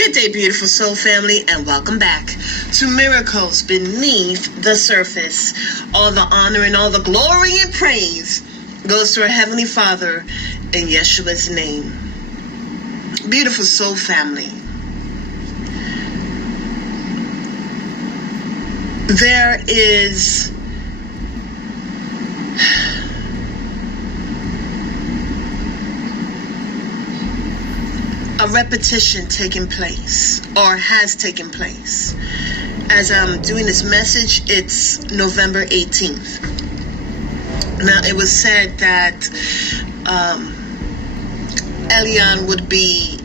Good day, beautiful soul family, and welcome back to Miracles Beneath the Surface. All the honor and all the glory and praise goes to our Heavenly Father in Yeshua's name. Beautiful soul family, there is a repetition taking place, or has taken place. As I'm doing this message, it's November 18th. Now, it was said that Elion would be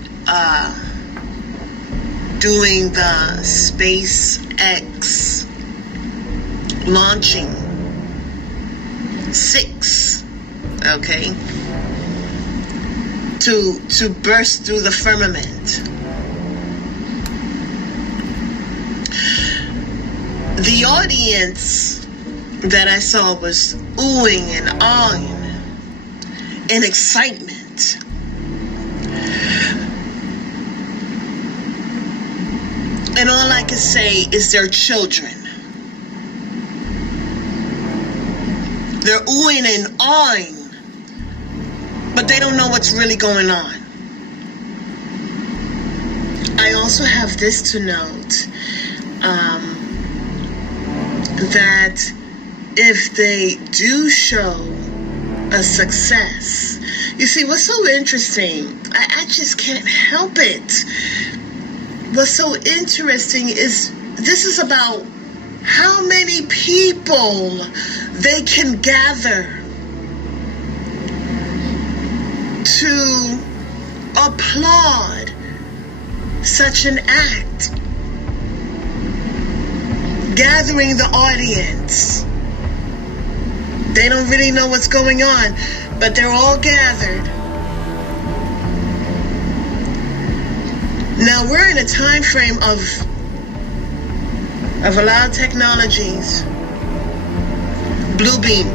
doing the SpaceX launching 6, okay, to burst through the firmament. The audience that I saw was oohing and awing in excitement. And all I can say is their children. They're oohing and awing, but they don't know what's really going on. I also have this to note, that if they do show a success, you see, what's so interesting, I just can't help it. What's so interesting is this is about how many people they can gather to applaud such an act. Gathering the audience. They don't really know what's going on, but they're all gathered. Now, we're in a time frame of a lot of technologies. Blue beam.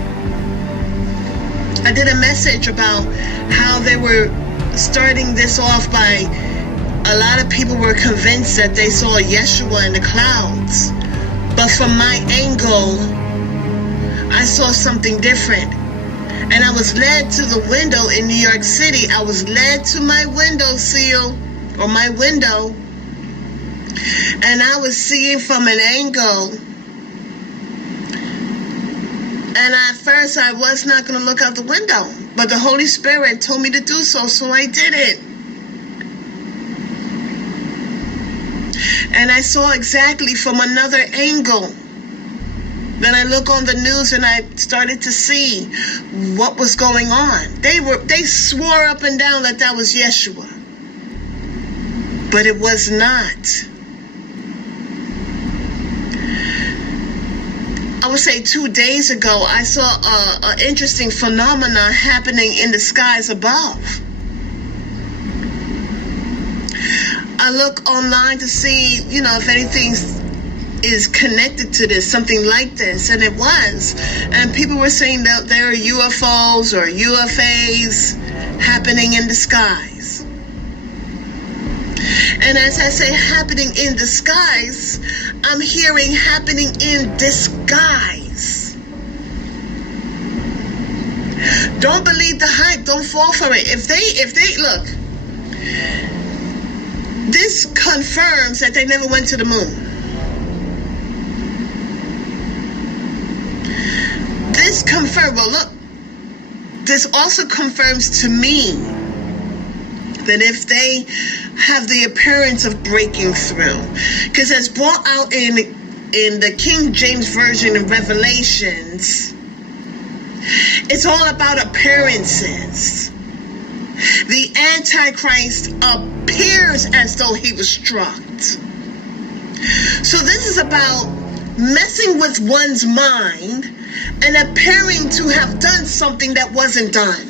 I did a message about how they were starting this off by a lot of people were convinced that they saw Yeshua in the clouds. But from my angle, I saw something different. And I was led to the window in New York City. I was led to my window sill, or my window. And I was seeing from an angle. And at first, I was not going to look out the window. But the Holy Spirit told me to do so, so I did it. And I saw exactly from another angle. Then I look on the news and I started to see what was going on. They swore up and down that that was Yeshua. But it was not. I would say 2 days ago, I saw an interesting phenomenon happening in the skies above. I look online to see, if anything is connected to this, something like this, and it was. And people were saying that there are UFOs or UFAs happening in the skies. And as I say happening in the skies, I'm hearing happening in disguise. Don't believe the hype. Don't fall for it. If they look, this confirms that they never went to the moon. This also confirms to me that if they have the appearance of breaking through, because as brought out in the King James Version of Revelations, it's all about appearances. The Antichrist appears as though he was struck. So this is about messing with one's mind and appearing to have done something that wasn't done.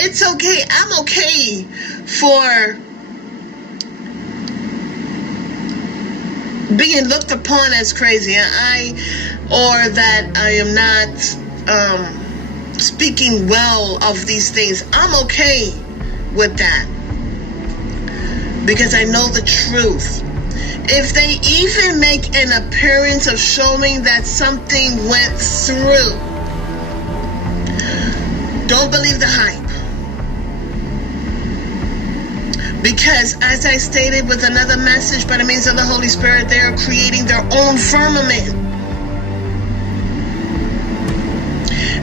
It's okay. I'm okay for being looked upon as crazy, or that I am not speaking well of these things. I'm okay with that. because I know the truth. If they even make an appearance of showing that something went through, don't believe the hype. Because as I stated with another message by the means of the Holy Spirit, they are creating their own firmament.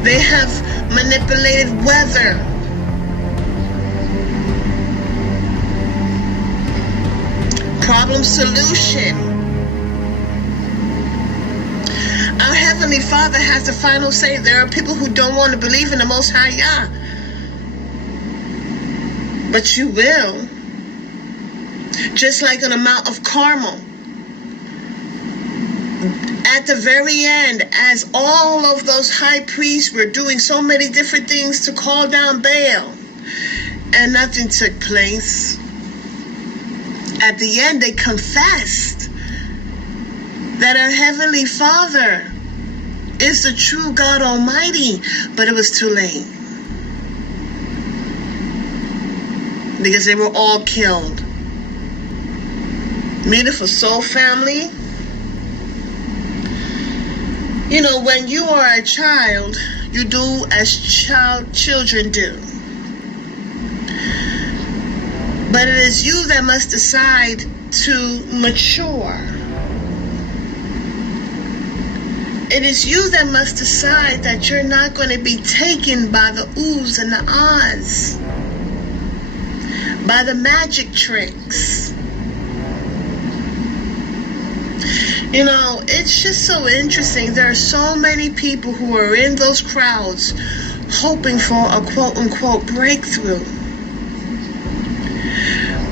They have manipulated weather. Problem solution. Our Heavenly Father has the final say. There are people who don't want to believe in the Most High Yah. But you will. Just like on the Mount of Carmel. At the very end, as all of those high priests were doing so many different things to call down Baal, and nothing took place. At the end, they confessed that our Heavenly Father is the true God Almighty, but it was too late. Because they were all killed. Beautiful soul family. You know, when you are a child, you do as children do. But it is you that must decide to mature. It is you that must decide that you're not going to be taken by the oohs and the ahs, by the magic tricks. You know, it's just so interesting. There are so many people who are in those crowds hoping for a quote-unquote breakthrough.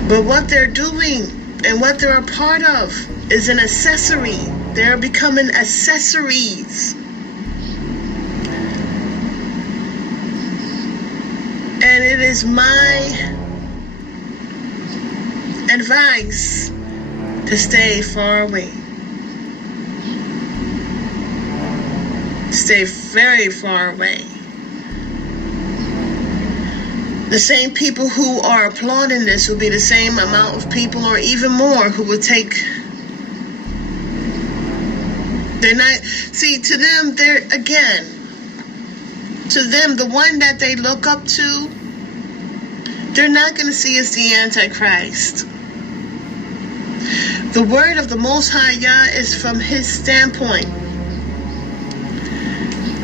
But what they're doing and what they're a part of is an accessory. They're becoming accessories. And it is my advice to stay far away. Stay very far away. The same people who are applauding this will be the same amount of people or even more who will take. They're not, see, to them, to them, the one that they look up to, they're not going to see as the Antichrist. The word of the Most High Yah is from his standpoint.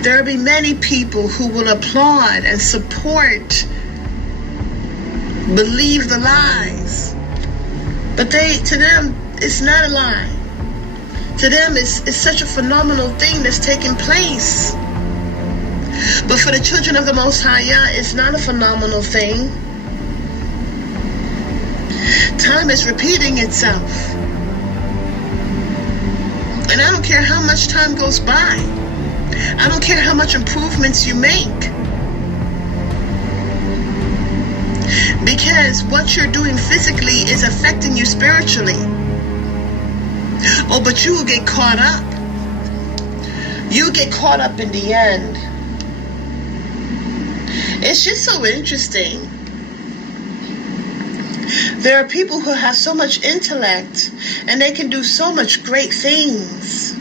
There will be many people who will applaud and support, believe the lies. But to them, it's not a lie. To them, it's such a phenomenal thing that's taking place. But for the children of the Most High Yah, it's not a phenomenal thing. Time is repeating itself. And I don't care how much time goes by. I don't care how much improvements you make. Because what you're doing physically is affecting you spiritually. Oh, but you will get caught up. You get caught up in the end. It's just so interesting. There are people who have so much intellect and they can do so much great things.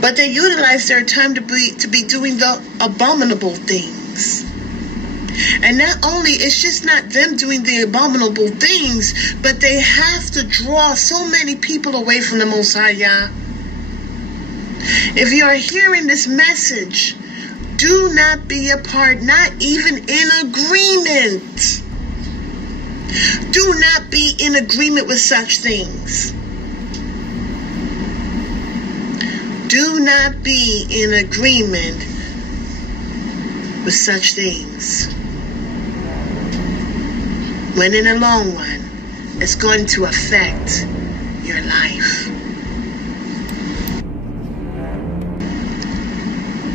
But they utilize their time to be doing the abominable things. And not only, it's just not them doing the abominable things, but they have to draw so many people away from the Most High Yah. If you are hearing this message, do not be a part, not even in agreement. Do not be in agreement with such things. Do not be in agreement with such things. When in the long run, it's going to affect your life.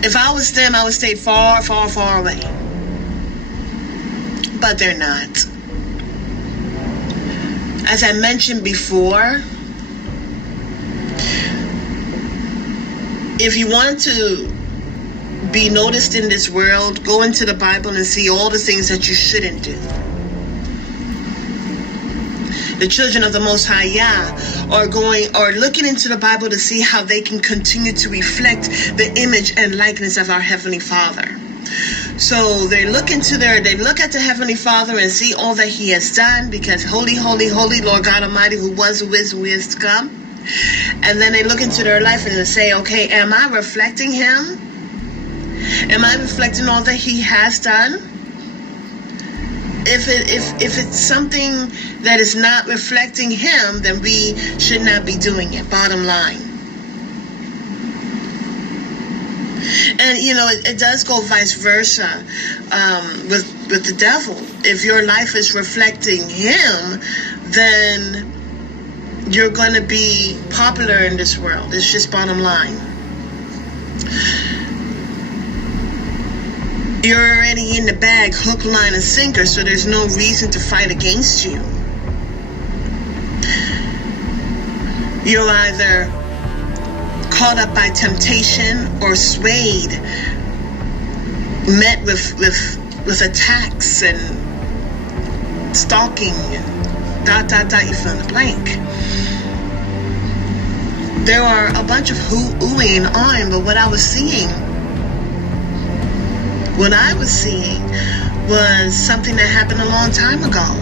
If I was them, I would stay far, far, far away. But they're not. As I mentioned before, if you want to be noticed in this world, go into the Bible and see all the things that you shouldn't do. The children of the Most High Yah are going or looking into the Bible to see how they can continue to reflect the image and likeness of our Heavenly Father. So they look at the Heavenly Father and see all that He has done, because holy, holy, holy Lord God Almighty, who was, who is, who is to come. And then they look into their life and they say, okay, am I reflecting Him? Am I reflecting all that He has done? If it's something that is not reflecting Him, then we should not be doing it. Bottom line. And it does go vice versa with the devil. If your life is reflecting him, then you're going to be popular in this world. It's just bottom line. You're already in the bag, hook, line, and sinker, so there's no reason to fight against you. You're either caught up by temptation or swayed, met with attacks and stalking and you fill in the blank. There are a bunch of oohing and ahhing, but what I was seeing was something that happened a long time ago.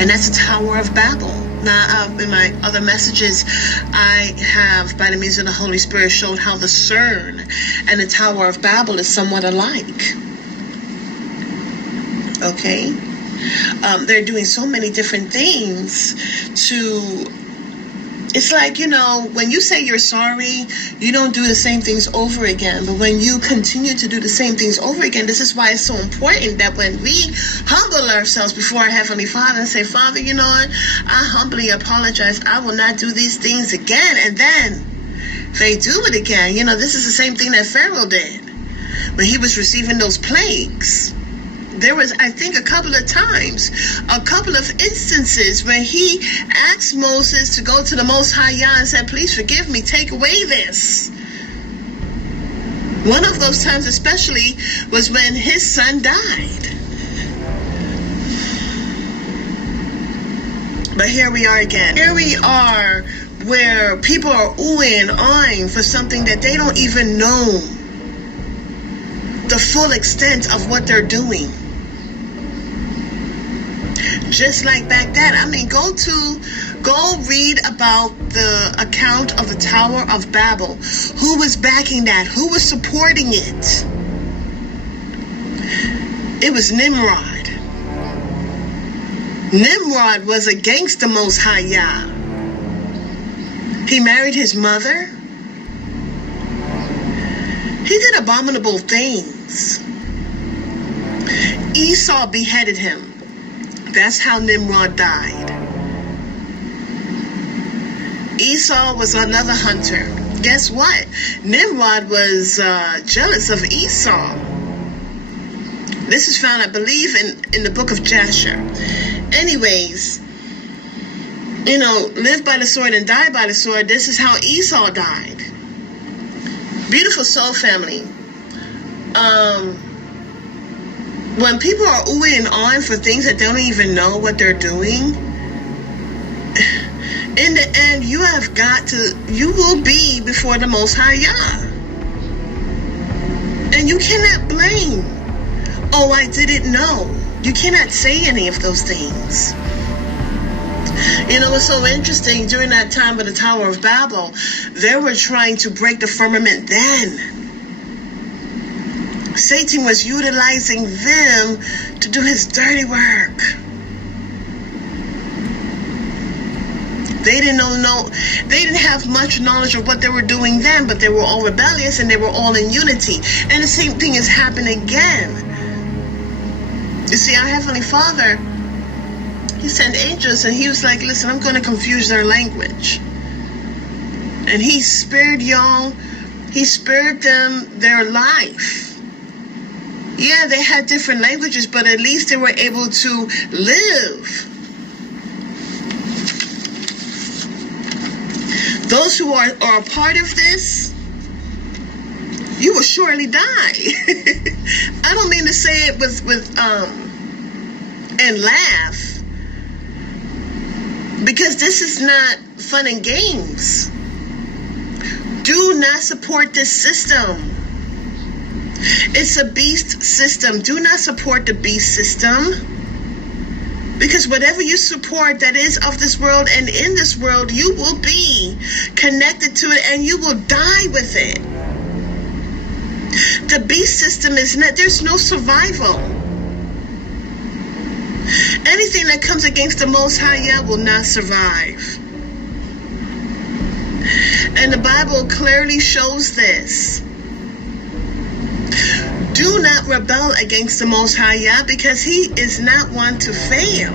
And that's the Tower of Babel. Now, in my other messages, I have, by the means of the Holy Spirit, showed how the CERN and the Tower of Babel is somewhat alike. Okay? They're doing so many different things to... It's like, when you say you're sorry, you don't do the same things over again. But when you continue to do the same things over again, this is why it's so important that when we humble ourselves before our Heavenly Father and say, Father, you know what? I humbly apologize. I will not do these things again. And then they do it again. This is the same thing that Pharaoh did when he was receiving those plagues. There was, I think, a couple of instances when he asked Moses to go to the Most High Yah and said, please forgive me, take away this. One of those times especially was when his son died. But here we are again. Here we are where people are oohing and ahhing for something that they don't even know the full extent of what they're doing. Just like back then. Go read about the account of the Tower of Babel. Who was backing that? Who was supporting it? It was Nimrod. Nimrod was against the Most High Yah. He married his mother. He did abominable things. Esau beheaded him. That's how Nimrod died. Esau was another hunter. Guess what? Nimrod was jealous of Esau. This is found, I believe, in the book of Jasher. Anyways, live by the sword and die by the sword. This is how Esau died. Beautiful soul family. When people are oohing and ahhing for things that they don't even know what they're doing, in the end, you will be before the Most High Yah. And you cannot blame, oh, I didn't know. You cannot say any of those things. It's so interesting. During that time of the Tower of Babel, they were trying to break the firmament then. Satan was utilizing them to do his dirty work. They didn't have much knowledge of what they were doing then, but they were all rebellious and they were all in unity. And the same thing is happening again. You see, our Heavenly Father, He sent angels and He was like, listen, I'm going to confuse their language. And He spared y'all. He spared them their life. Yeah, they had different languages, but at least they were able to live. Those who are a part of this, you will surely die. I don't mean to say it with and laugh, because this is not fun and games. Do not support this system. It's a beast system. Do not support the beast system. Because whatever you support that is of this world and in this world, you will be connected to it and you will die with it. The beast system is not, there's no survival. Anything that comes against the Most High Yah will not survive. And the Bible clearly shows this. Do not rebel against the Most High Yah, because He is not one to fail.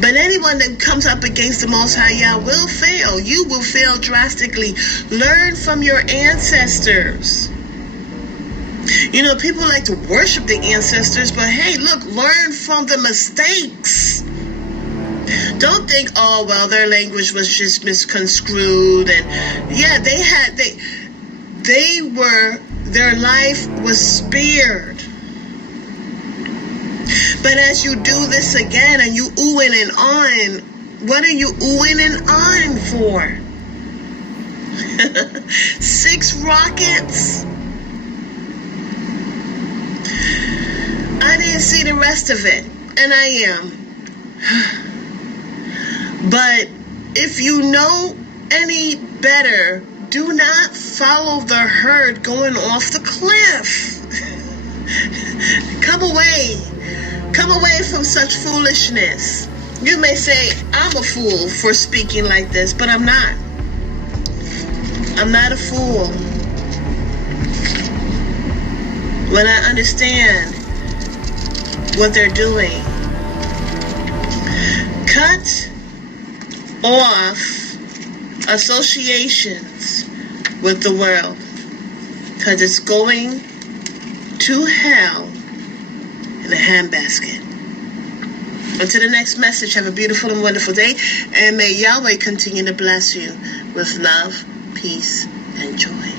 But anyone that comes up against the Most High Yah will fail. You will fail drastically. Learn from your ancestors. You know, people like to worship the ancestors, but hey, look, learn from the mistakes. Don't think, oh, well, their language was just misconstrued. And yeah, their life was spared. But as you do this again and you oohing and ahhing, what are you oohing and ahhing for? 6 rockets? I didn't see the rest of it, and I am. But if you know any better, do not follow the herd going off the cliff. Come away. Come away from such foolishness. You may say, I'm a fool for speaking like this, but I'm not. I'm not a fool. When I understand what they're doing, cut off associations with the world, because it's going to hell in a handbasket. Until the next message, have a beautiful and wonderful day, and may Yahweh continue to bless you with love, peace, and joy.